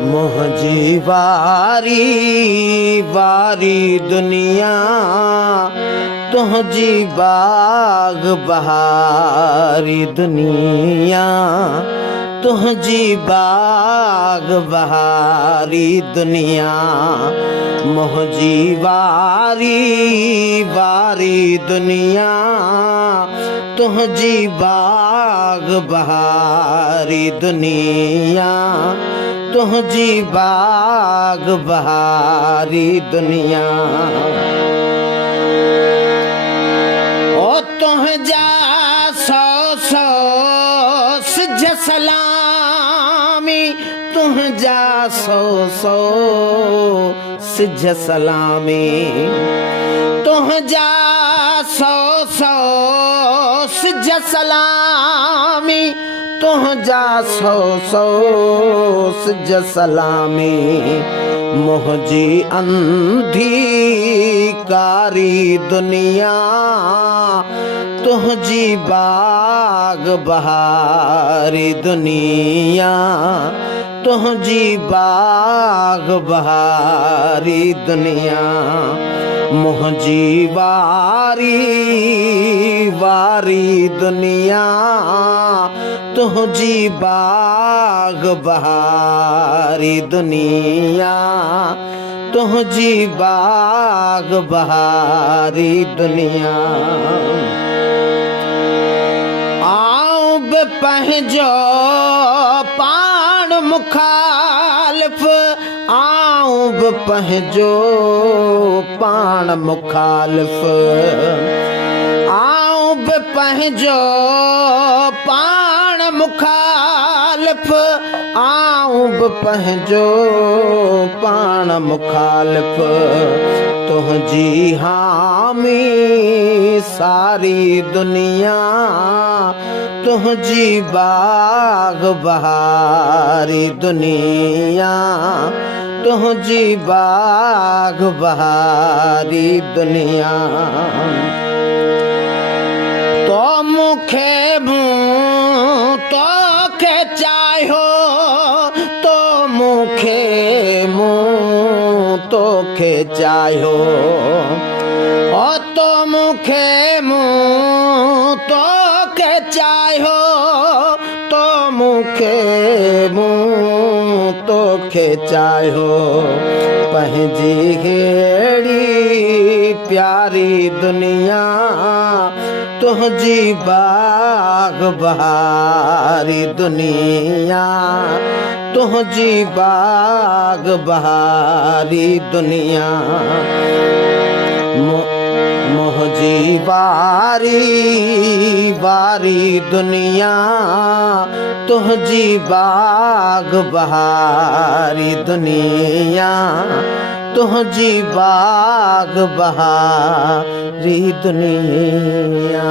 मुझी वारी वारी दुनिया तुझी बाग बहारी दुनिया तुझी बाग बहारी दुनिया मुझी वारी वारी दुनिया तुझी बाग बहारी दुनिया तुझी बाग बहारी दुनिया ओ तुझा सौ सौ सिज सलामी तुझा सौ सौ सिज सलामी तुझा सौ सौ सिज सलामी तुझा सौ सौ सिज सलामी मुझी अंधीकारी दुनिया तुझी बाग बहारी दुनिया तुझी बाग बहारी दुनिया मुझी वारी वारी दुनिया तुझी बाग बहारी दुनिया तुझी बाग बहारी दुनिया आओ बे पंहिंजो पाण मुखालिफ़ आओ बे पंहिंजो पाण मुखालिफ़ आओ बे पंहिंजो पाण मुखालिफ़ आओ बे पंहिंजो पाण मुखालिफ़ तुझी हामी सारी दुनिया तुझी बाग बहारी दुनिया तुझी बाग बहारी दुनिया तो मुखे मुँह तो के चाहियो तो मुखे मुँह तो के चाहियो ओ तो मुखे मुँह तो के चाहियो तो मुखे मुँह तो के चाहियो पंहिंजी हेड़ी प्यारी दुनिया तुझी बाग बहारी दुनिया तुझी बाग बहारी दुनिया मुझी वारी वारी दुनिया तुझी बाग बहारी दुनिया तुझी बाग बहारी दुनिया।